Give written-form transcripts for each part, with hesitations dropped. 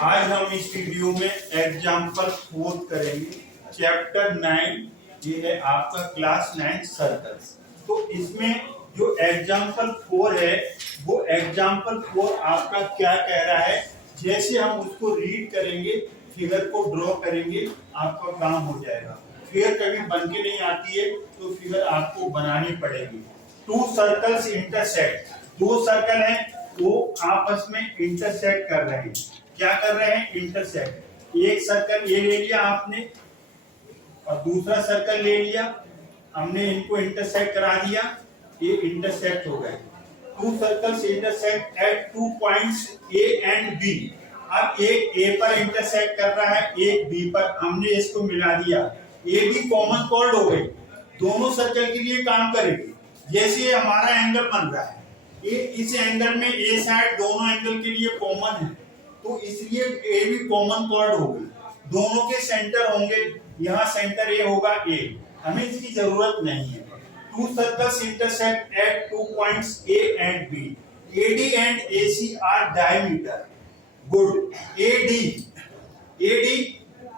आज हम इस वीडियो में एग्जाम्पल 4 करेंगे, चैप्टर 9। ये है आपका क्लास 9 सर्कल्स। तो इसमें जो एग्जाम्पल 4 है वो एग्जाम्पल 4 आपका क्या कह रहा है, जैसे हम उसको रीड करेंगे, फिगर को ड्रॉ करेंगे, आपका काम हो जाएगा। फिगर कभी बन के नहीं आती है तो फिगर आपको बनानी पड़ेगी। टू सर्कल्स इंटरसेक्ट, दो सर्कल हैं वो आपस में इंटरसेक्ट कर रहे हैं। क्या कर रहे हैं? इंटरसेक्ट। एक सर्कल ये ले लिया आपने और दूसरा सर्कल ले लिया, हमने इनको इंटरसेक्ट करा दिया, ये इंटरसेक्ट हो गए। Two circles intersect at 2 points A and B. अब एक ए पर इंटरसेक्ट कर रहा है, एक बी पर, हमने इसको मिला दिया, ए बी कॉमन कॉर्ड हो गई, दोनों सर्कल के लिए काम करेगी। जैसे हमारा एंगल बन रहा है, ये इस एंगल में ए साइड दोनों एंगल के लिए कॉमन है, तो इसलिए ए भी कॉमन कॉर्ड हो गई। दोनों के सेंटर होंगे, यहाँ सेंटर ए होगा ए, हमें इसकी जरूरत नहीं है। Two circles intersect at 2 points A and B. AD and AC are diameter. Good. AD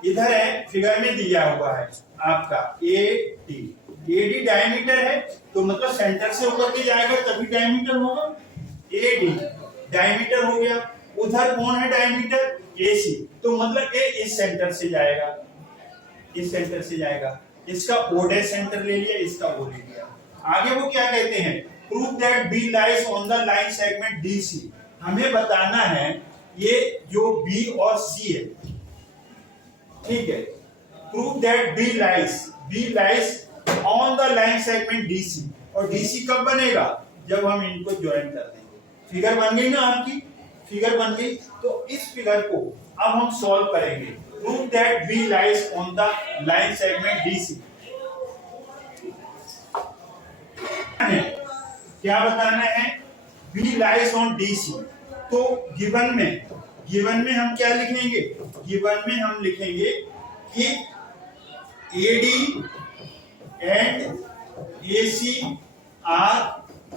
इधर है, फिगर में दिया हुआ है आपका AD डायमीटर है, तो मतलब सेंटर से होकर के जाएगा तभी डायमीटर होगा। AD डायमीटर हो गया। उधर कौन है डायमीटर? AC, तो मतलब ए इस सेंटर से जाएगा, इस सेंटर से जाएगा। इसका ओडे सेंटर ले लिया, इसका ओ ले लिया। आगे वो क्या कहते हैं? Prove that B lies on the line segment DC। हमें बताना है ये जो B और C है, ठीक है। Prove that B lies on the line segment DC। और DC कब बनेगा? जब हम इनको ज्वाइन कर देंगे। फिगर बन गई ना आपकी, फिगर बन गई। तो इस फिगर को अब हम सॉल्व करेंगे। Prove that B lies on the line segment DC। क्या बताना है? B lies on DC। तो गिवन में हम क्या लिखेंगे? गिवन में हम लिखेंगे कि AD and AC are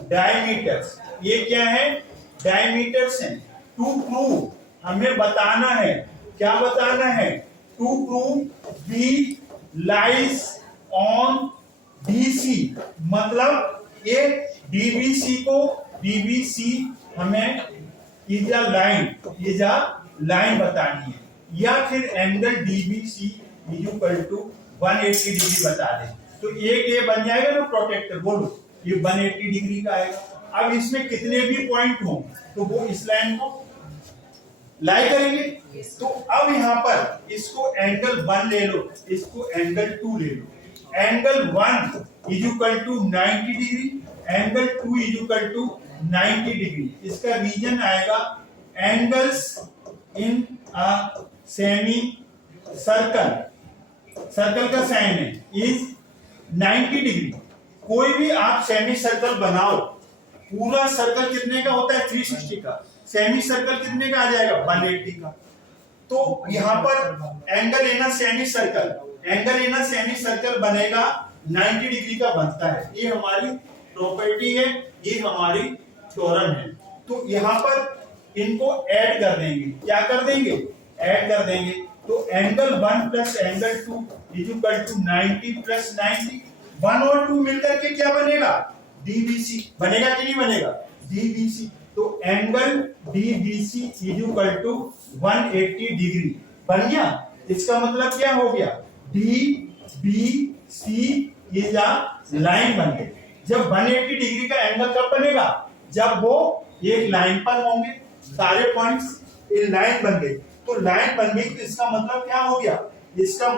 diameters. ये क्या है? डायमीटर्स हैं। टू प्रूव, हमें बताना है, क्या बताना है? To prove B lies on DC, मतलब ये DBC हमें इज अ लाइन बतानी है, या फिर angle DBC is equal to 180 degree बता दें। तो एक ये बन जाएगा ना प्रोटेक्टर, बोलो ये 180 डिग्री का आएगा। अब इसमें कितने भी पॉइंट हो तो वो इस लाइन को लाई करेंगे। तो अब यहाँ पर इसको एंगल 1 ले लो, इसको एंगल 2 ले लो। Angle 1 is equal to 90 degree, angle 2 is equal to 90 degree. इसका रीजन आएगा angles in a semi circle का साइन है इज 90 डिग्री। कोई भी आप सेमी सर्कल बनाओ, पूरा सर्कल कितने का होता है? 360 का। सेमी सर्कल कितने का आ जाएगा? 180 का। तो यहाँ पर angle in a semi circle बनेगा 90 डिग्री का बनता है। ये हमारी प्रॉपर्टी है, ये हमारी थ्योरम है। तो यहाँ पर इनको ऐड कर देंगे। क्या कर देंगे? ऐड कर देंगे। तो angle 1 plus angle 2 is equal to 90 plus 90। 1 और 2 मिलकर के क्या बनेगा? DBC बनेगा कि नहीं बनेगा? DBC। तो angle DBC is equal to 180 degree बन गया। इसका मतलब क्या हो गया? DBC इज अ लाइन बन गई। जब 180 डिग्री का एंगल कब बनेगा? जब वो एक लाइन पर होंगे, सारे पॉइंट्स एक लाइन बन गई। तो लाइन बन गई, तो इसका मतलब क्या हो गया? इसका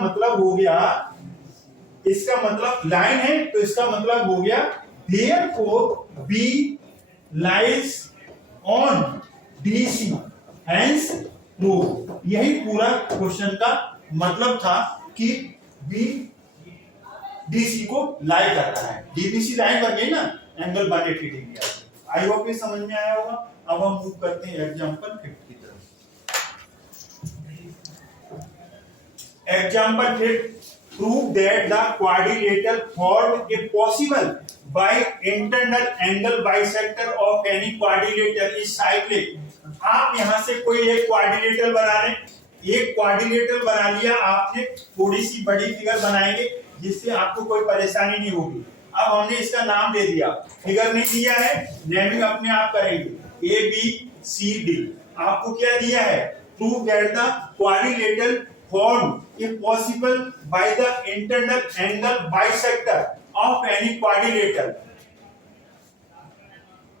मतलब लाइन है, तो इसका मतलब हो गया therefore B lies on DC, hence proof। यही पूरा क्वेश्चन का मतलब था कि B DC को लाई कर रहा है। DBC लाइन बन गई ना, एंगल 180 डिग्री आ गया। आई होप ये समझ में आया होगा। अब हम मूव करते हैं एग्जांपल 5 की तरफ। Example 5, prove that the quadrilateral form a possible by internal angle bisector of any quadrilateral is cyclic. आप यहां से कोई एक क्वाड्रिलेटरल बना लें। एक क्वाड्रिलेटरल बना लिया आपने, थोड़ी सी बड़ी फिगर बनाएंगे जिससे आपको कोई परेशानी नहीं होगी। अब हमने इसका नाम दे दिया, फिगर नहीं दिया है, नेमिंग अपने आप करेंगे ए बी सी डी। आपको क्या दिया है, prove that the quadrilateral formed if possible by the internal angle bisector of any quadrilateral।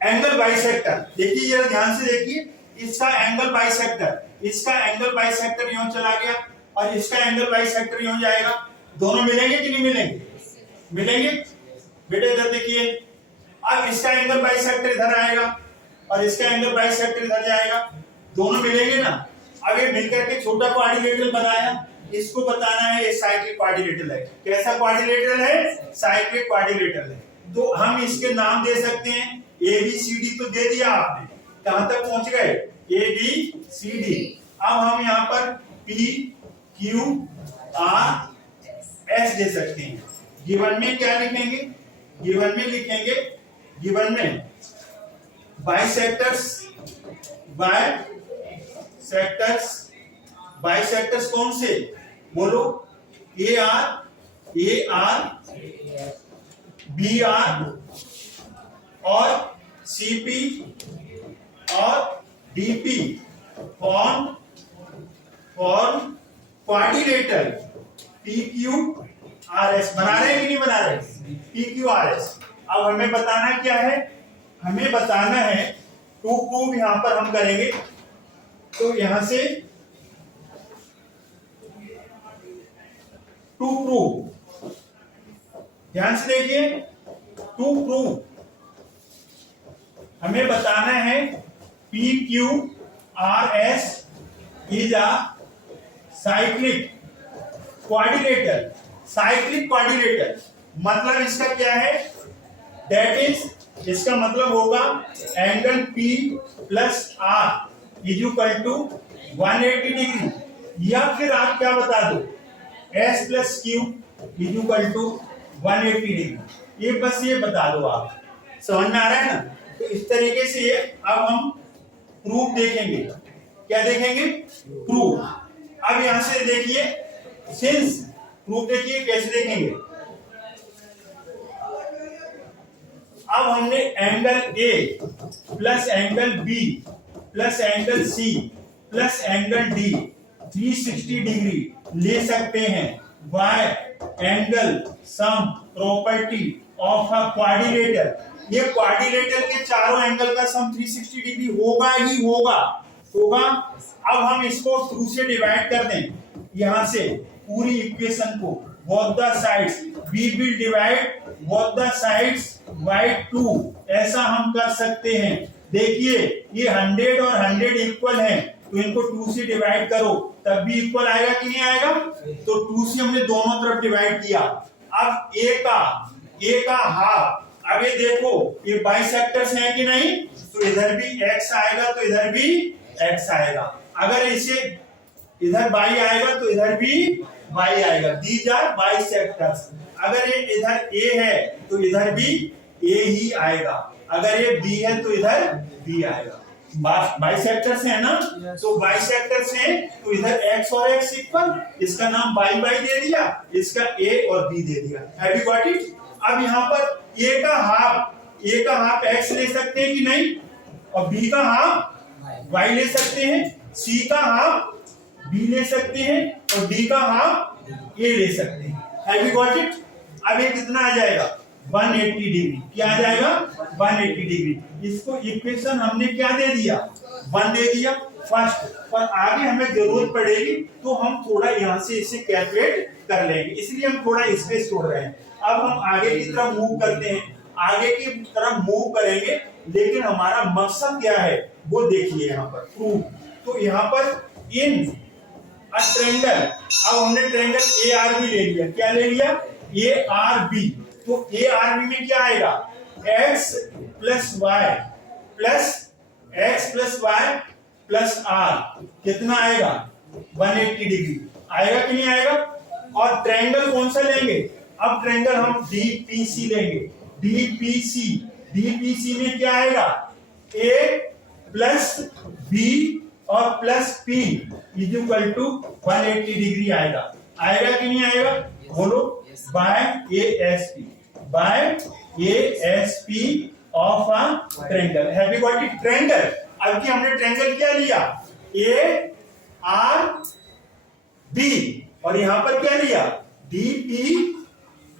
Angle bisector देखिए, जरा ध्यान से देखिए, इसका एंगल बाइसेक्टर, इसका एंगल बाइसेक्टर यूं चला गया और इसका एंगल बाइसेक्टर यूं जाएगा। दोनों मिलेंगे कि नहीं मिलेंगे? मिलेंगे। बेटे इधर देखिए, अब इसका एंगल बाइसेक्टर इधर आएगा और इसका एंगल बाइसेक्टर इधर जाएगा, दोनों मिलेंगे ना। अब ये मिलकर के छोटा क्वाड्रिलेटरल बनाया, इसको बताना है ये साइक्लिक क्वाड्रिलेटरल है। कैसा क्वाड्रिलेटरल है? साइक्लिक क्वाड्रिलेटरल है। तो हम इसके नाम दे सकते हैं, ए बी सी डी तो दे दिया आपने, कहां तक पहुंच गए? A B C D. अब हम यहां पर पी क्यू आर एस दे सकते हैं। गिवन में क्या लिखेंगे? गिवन में लिखेंगे, गिवन में बाइसेक्टर्स, बाइसेक्टर्स कौन से बोलो? ए आर बी आर और सीपी और DP form quadrilateral PQ R S. बना रहे हैं कि नहीं बना रहे? PQ R S. अब हमें बताना क्या है? हमें बताना है टू प्रूव, यहां पर हम करेंगे तो यहां से टू प्रूव, ध्यान से देखिए, टू प्रूव हमें बताना है P Q R S is a cyclic quadrilateral. Cyclic quadrilateral मतलब इसका क्या है? दैट इज, इसका मतलब होगा angle P plus R is equal to 180 degree, या फिर आप क्या बता दो, S plus Q is equal to 180 degree. ये बस ये बता दो आप, समझ में आ रहा है ना? तो इस तरीके से अब हम प्रूफ देखेंगे। क्या देखेंगे? प्रूफ। अब यहां से देखिए, सिंस प्रूफ देखिए कैसे देखेंगे। अब हमने angle A plus angle B plus angle C plus angle D 360 degree ले सकते हैं by angle sum property of a quadrilateral. ये क्वाड्रिलेटरल के चारों एंगल का सम 360 डिग्री होगा ही होगा। अब हम इसको 2 से डिवाइड कर दें, यहां से पूरी इक्वेशन को both the sides we will divide both the sides by 2, ऐसा हम कर सकते हैं। देखिए ये 100 और 100 इक्वल हैं, तो इनको 2 से डिवाइड करो तब भी इक्वल आएगा कि नहीं आएगा? तो 2 से हमने दोनों तरफ डिवाइड किया। अब ए का हाफ, अब ये देखो ये बाइसेक्टर्स हैं कि नहीं, तो इधर भी x आएगा तो इधर भी x आएगा। अगर इसे इधर y आएगा तो इधर भी y आएगा। These are bisectors. अगर ये इधर a है तो इधर भी a ही आएगा, अगर ये b है तो इधर b आएगा। बाइसेक्टर्स है ना, तो बाइसेक्टर्स है तो इधर x और x इक्वल, इसका नाम y दे दिया, इसका a और b दे दिया। Have you got it? अब यहाँ पर a का हाफ x ले सकते हैं कि नहीं, और b का हाफ y ले सकते हैं, c का हाफ b ले सकते हैं और d का हाफ a ले सकते हैं। Have you got it? अब ये कितना आ जाएगा? 180 डिग्री। क्या आ जाएगा? 180 डिग्री। इसको इक्वेशन हमने क्या दे दिया? 1 दे दिया फर्स्ट, पर आगे हमें जरूरत पड़ेगी तो हम थोड़ा यहाँ से इसे कैलकुलेट कर लेंगे, इसलिए हम थोड़ा स्पेस छोड़ रहे हैं। अब हम आगे की तरफ मूव करते हैं, आगे की तरफ मूव करेंगे, लेकिन हमारा मकसद क्या है वो देखिए यहाँ पर प्रूफ। तो यहाँ पर इन ट्रायंगल, अब हमने ट्रायंगल ARB ले लिया। क्या ले लिया? ARB। तो ARB में क्या आएगा? x plus Y plus r कितना आएगा? 180 डिग्री आएगा कि नहीं आएगा? और ट्रायंगल कौन सा लेंगे? अब ट्रायंगल हम DPC लेंगे। DPC में क्या आएगा? A प्लस बी और plus P is equal to 180 degree आएगा। आएगा कि नहीं आएगा? बोलो। By A S P of a triangle. Have you got it? Triangle. अब की हमने ट्रायंगल क्या लिया? ए आर बी, और यहां पर क्या लिया? D P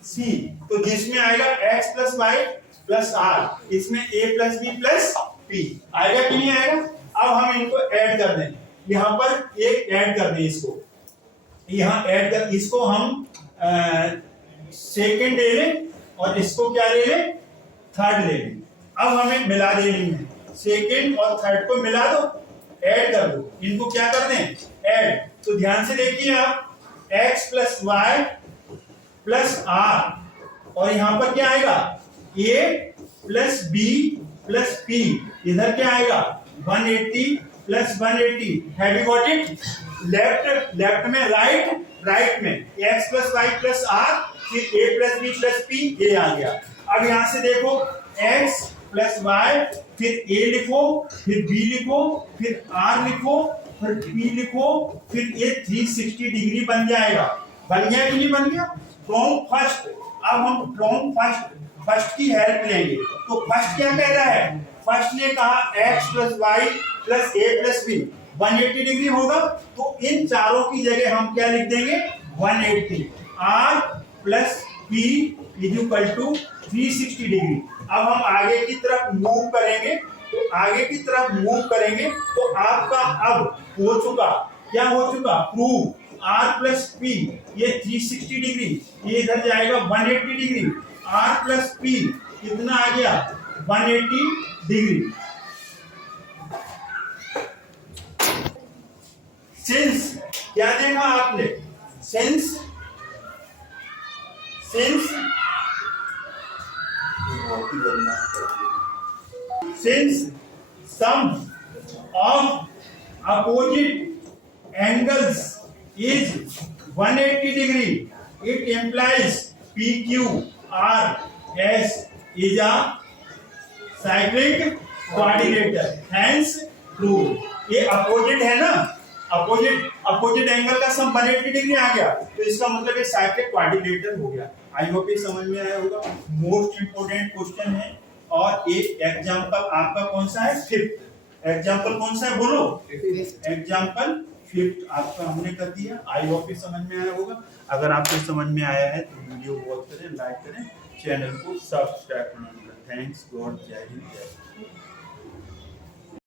C. तो जिसमें आएगा x plus Y plus R, इसमें a plus B plus P आएगा कि नहीं आएगा? अब हम इनको ऐड कर दें, यहां पर एक ऐड कर दें, इसको यहां ऐड कर, इसको हम सेकंड ले लें और इसको क्या ले लें? थर्ड ले लें। अब हमें मिला देनी है, सेकंड और थर्ड को मिला दो, ऐड कर दो, इनको क्या कर दें? ऐड। तो ध्यान से देखिए आप, x plus Y plus R, और यहां पर क्या आएगा? a plus B plus P, इधर क्या आएगा? 180 plus 180। Have you got it? Left में राइट में x plus Y plus R, फिर a plus B plus P, ये आ गया। अब यहां से देखो, x प्लस वाई, फिर a लिखो, फिर b लिखो, फिर r लिखो, फिर p लिखो, फिर ये 360 डिग्री बन जाएगा। बन गया कि नहीं बन गया? From first. अब हम फ्रॉम फर्स्ट की हेल्प लेंगे। तो फर्स्ट क्या कह रहा है? फर्स्ट ने कहा x plus Y plus a plus B 180 degree होगा, तो इन चारों की जगह हम क्या लिख देंगे? 180। r plus p is equal to 360 degree. अब हम आगे की तरफ मूव करेंगे, तो आगे की तरफ मूव करेंगे तो आपका अब हो चुका, क्या हो चुका? प्रूव r प्लस पी, ये 360 डिग्री, ये इधर जाएगा 180 डिग्री। r प्लस पी कितना आ गया? 180 डिग्री। सिंस क्या देखा आपने? Since sum of opposite angles is 180 degree, it implies PQRS is a cyclic quadrilateral, hence true। ये अपोजिट है ना, अपोजिट एंगल का सम 180 डिग्री आ गया, तो इसका मतलब ये साइक्लिक क्वाड्रिलेटरल हो गया। आई होप ये समझ में आया होगा। मोस्ट इंपोर्टेंट क्वेश्चन है, और एक एग्जांपल आपका कौन सा है? फिफ्थ। एग्जांपल कौन सा है बोलो? एग्जांपल फिफ्थ आपका हमने कर दिया। आई होप ये समझ में आया होगा। अगर आपको समझ में आया है तो वीडियो वॉच करें, लाइक करें, चैनल को सब्सक्राइब करें। थैंक्स गॉड, जय हिंद, जय।